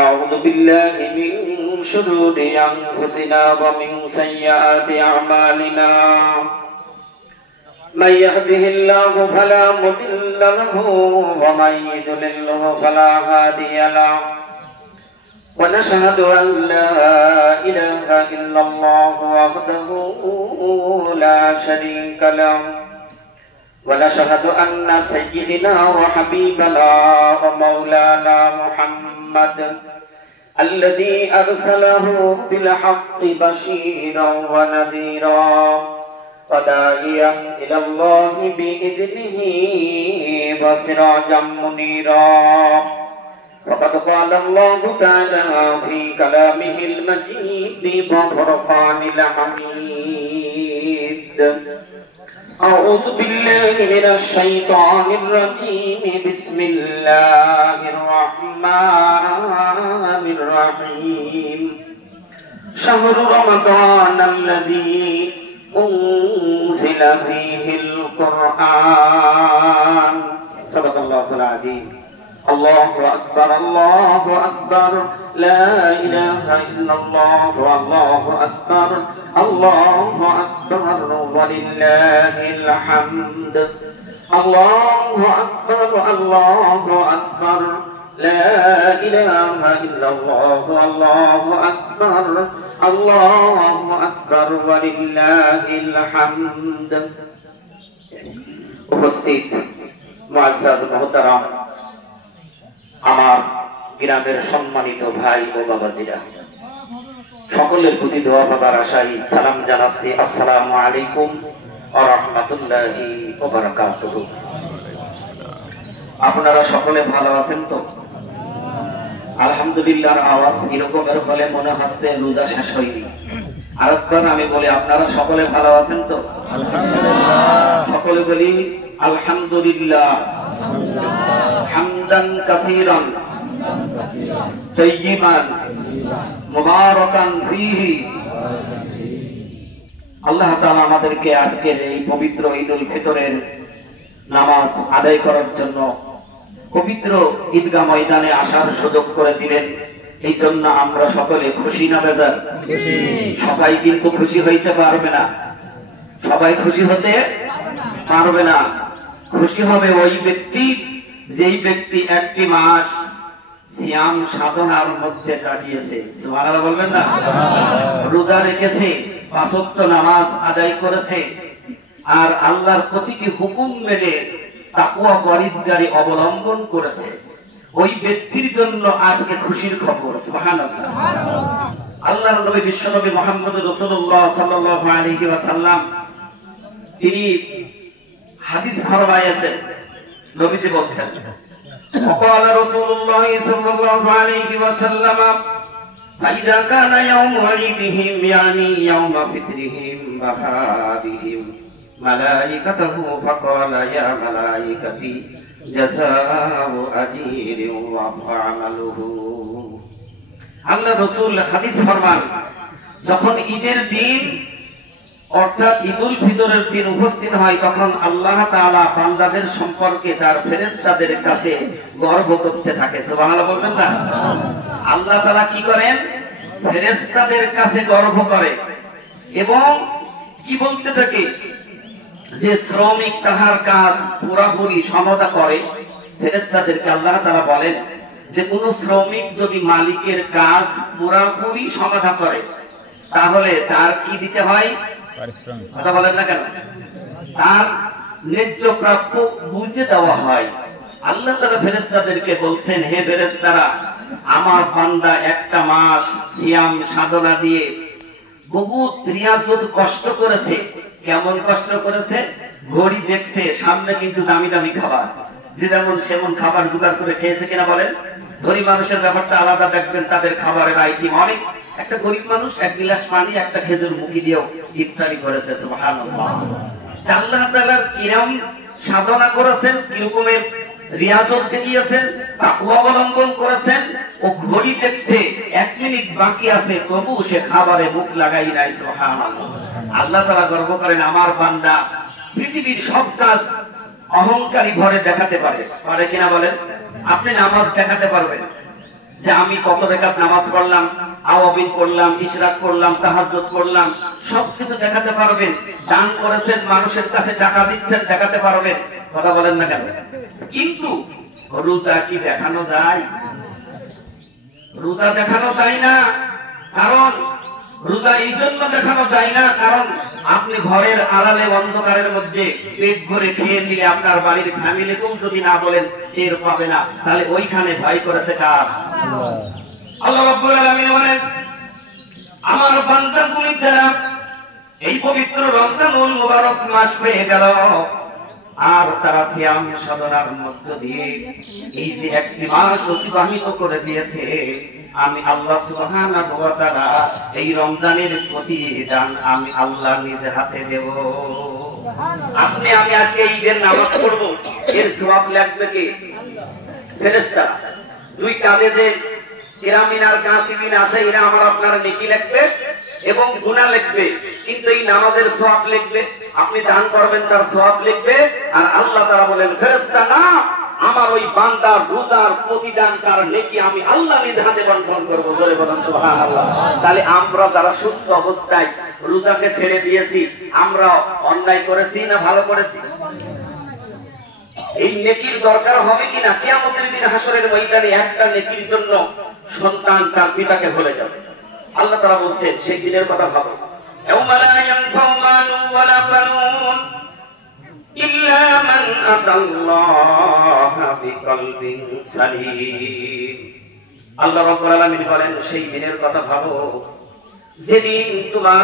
ونعوذ بالله من شرور أنفسنا ومن سيئات أعمالنا من يهده الله فلا مضل له ومن يضلل فلا هادي له ونشهد أن لا إله إلا الله وحده لا شريك له ونشهد أن سيدنا وحبيبنا ومولانا محمد الذي أرسله بالحق بشيرا ونذيرا وداعيا إلى الله بإذنه وسراجا منيرا وقد قال الله تعالى في كلامه المجيد وفرقان الحميد أعوذ بالله من الشيطان الرجيم بسم الله الرحمن الرحيم شهر رمضان الذي أنزل فيه القرآن صدق الله العظيم الله أكبر الله أكبر لا إله إلا الله الله أكبر الله أكبر ولله الحمد الله أكبر الله أكبر لا إله إلا الله الله أكبر الله أكبر ولله الحمد উপস্থিত মুআজ্জাজ মুহতারাম আমার গ্রামের সম্মানিত ভাই ও বাবাজিরা সকলের প্রতি দোয়া পাবার আশায় সালাম জানাচ্ছি আসসালামু আলাইকুম ওয়া রাহমাতুল্লাহি ওয়া বারাকাতুহু। আপনারা সকলে ভালো আছেন তো? আলহামদুলিল্লাহর আওয়াজ এরকমের ফলে মনে হচ্ছে রোজা শেষ হয়নি। আরেকবার আমি বলি আপনারা সকলে ভালো আছেন তো? আলহামদুলিল্লাহ। সকলে বলি আলহামদুলিল্লাহ হামদান কাসীরান তাইয়িবান মুবারাকান ফীহি। আল্লাহ তাআলা আমাদেরকে আজকের এই পবিত্র ঈদুল ফিতরের নামাজ আদায় করার জন্য পবিত্র ঈদগাহ ময়দানে আসার সুযোগ করে দিলেন। এই জন্য আমরা সকলে খুশি না বেজার? খুশি। সবাই কিন্তু খুশি হইতে পারবে না, সবাই খুশি হতে পারবে না। খুশি হবে ওই ব্যক্তি যেই ব্যক্তি একটি মাস সিয়াম সাধনার মধ্যে কাটিয়েছে, সুবহানাল্লাহ বলবেন না? রোজা রেখেছে, পাঁচ ওয়াক্ত নামাজ আদায় করেছে, আর আল্লাহর প্রতিটি হুকুম মেনে তাকওয়া পরহেজগারি অবলম্বন করেছে, ওই ব্যক্তির জন্য আজকে খুশির খবর। সুবহানাল্লাহ। আল্লাহর নবী বিশ্বনবী মুহাম্মদ রাসূলুল্লাহ সাল্লাল্লাহু আলাইহি ওয়াসাল্লাম তিনি হাদিস ফরমায়েছেন, নবীজি বলেছেন وقال رسول الله صلى الله عليه وسلم فإذا كان يوم عيدهم يعني يوم فطرهم بكى بهم ملائكته فقال يا ملائكتي جزاء أجير وعمله। আল্লাহ রাসূল হাদিস ফরমান, যখন ঈদের দিন অর্থাৎ ঈদুল ফিতরের দিন উপস্থিত হয় তখন আল্লাহ তাআলা বান্দাদের সম্পর্কে তার ফেরেশতাদের কাছে গর্ব করতে থাকে। সুবহানাল্লাহ বলবেন না? আল্লাহ তাআলা কি করেন? ফেরেশতাদের কাছে গর্ব করে এবং কি বলতে থাকে? যে শ্রমিক তাহার কাজ পুরোপুরি সমাধা করে, ফেরেশতাদেরকে আল্লাহ তাআলা বলেন যে কোন শ্রমিক যদি মালিকের কাজ পুরোপুরি সমাধা করে তাহলে তার কি দিতে হয়? কথা বলেন না কেন? তার ন্যায্য প্রাপ্য বুঝে দেওয়া হয়। আল্লাহ তাআলা ফেরেশতাদেরকে বলছেন, হে ফেরেশতারা, আমার বান্দা একটা মাস সিয়াম সাধনা দিয়ে বহুত রিয়াজত কষ্ট করেছে। কেমন কষ্ট করেছে? ঘড়ি দেখছে, সামনে কিন্তু দামি দামি খাবার, যে যেমন সেমন খাবার জোগাড় করে খেয়েছে কিনা বলেন? ধনী মানুষের ব্যাপারটা আলাদা, দেখবেন তাদের খাবারের আইটেম অনেক। একটা গরিব মানুষ এক গ্লাস পানি একটা খেজুর মুখি দিয়েও ইফতারি করেছে। সুবহানাল্লাহ। আল্লাহ তাআলা কিরকম সাধনা করেছেন, কিরকমের রিয়াজত দেখিয়েছেন, তাকওয়া অবলম্বন করেছেন। ও ঘড়ি দেখছে 1 মিনিট বাকি আছে, তবু সে খাবারে মুখ লাগাই নাই। সুবহানাল্লাহ। আল্লাহ তাআলা গর্ব করেন, আমার বান্দা পৃথিবীর সব কাজ অহংকারী ভরে দেখাতে পারে, পারে কিনা বলেন? আপনি নামাজ দেখাতে পারবেন, যে আমি কত রাকাত নামাজ পড়লাম, আওয়াবিন করলাম, ইশরাক করলাম, তাহাজ্জুদ করলাম, সবকিছু দেখাতে পারবেন। দান করেছেন, মানুষের কাছে টাকা দিচ্ছেন, দেখাতে পারবেন। কথা বলেন না কেন? কিন্তু রোজা কি দেখানো যায়? রোজা দেখানো যায় না। কারণ রোজা এই জন্য দেখানো যায় না, কারণ আপনি ঘরের আড়ালে অন্ধকারের মধ্যে পেট ভরে খেয়ে নিলে আপনার বাড়ির ফ্যামিলি কেউ যদি না বলেন টের পাবে না, তাহলে ওইখানে ভয় করেছে কার? আল্লাহ রাব্বুল আলামিন বলেন, আমার বান্দা তুমি যারা এই পবিত্র রমজানুল মুবারক মাস পেয়ে গেল, আর তারা সিয়াম সাধনার মধ্য দিয়ে এই যে একটি মাস অতিবাহিত করে দিয়েছে, আমি আল্লাহ সুবহানাহু ওয়া তাআলা এই রমজানের প্রতিদান আমি আল্লাহ নিজে হাতে দেব। আপনি আমি আজকে ঈদের নামাজ পড়ব, এর সওয়াব লাগবে কি? ফেরেশতা দুই কাঁধে যে কিরামিন আর কাতিবিন আছে, এরা আমার আপনার নেকি লিখবে এবং গুনাহ লিখবে, কিন্তু এই নামাজের সওয়াব লিখবে। আপনি দান করবেন, তার সওয়াব লিখবে। আর আল্লাহ তাআলা বলেন, ফেরেশতা না, আমার ওই বান্দার রোজার প্রতিদান তার নেকি আমি আল্লাহ নিজ হাতে বন্টন করব। জোরে বলেন সুবহানাল্লাহ। তাহলে আমরা যারা সুস্থ অবস্থায় রোজাকে ছেড়ে দিয়েছি, আমরা অন্যায় করেছি না ভালো করেছি? এই নেকির দরকার হবে কিনা? কিয়ামতের দিন হাসরের ময়দানে একটা নেকির জন্য সন্তান তার পিতাকে ভুলে যাবে। আল্লাহ তাআলা বলেন, সেই দিনের কথা ভাবো। ইয়াউমা লা ইয়ানফাউ মালুন ওয়ালা বানুন ইল্লা মান আতাল্লাহা বিকলবিন সালিম। আল্লাহ রাব্বুল আলামিন বলেন, সেই দিনের কথা ভাবো যেদিন তোমার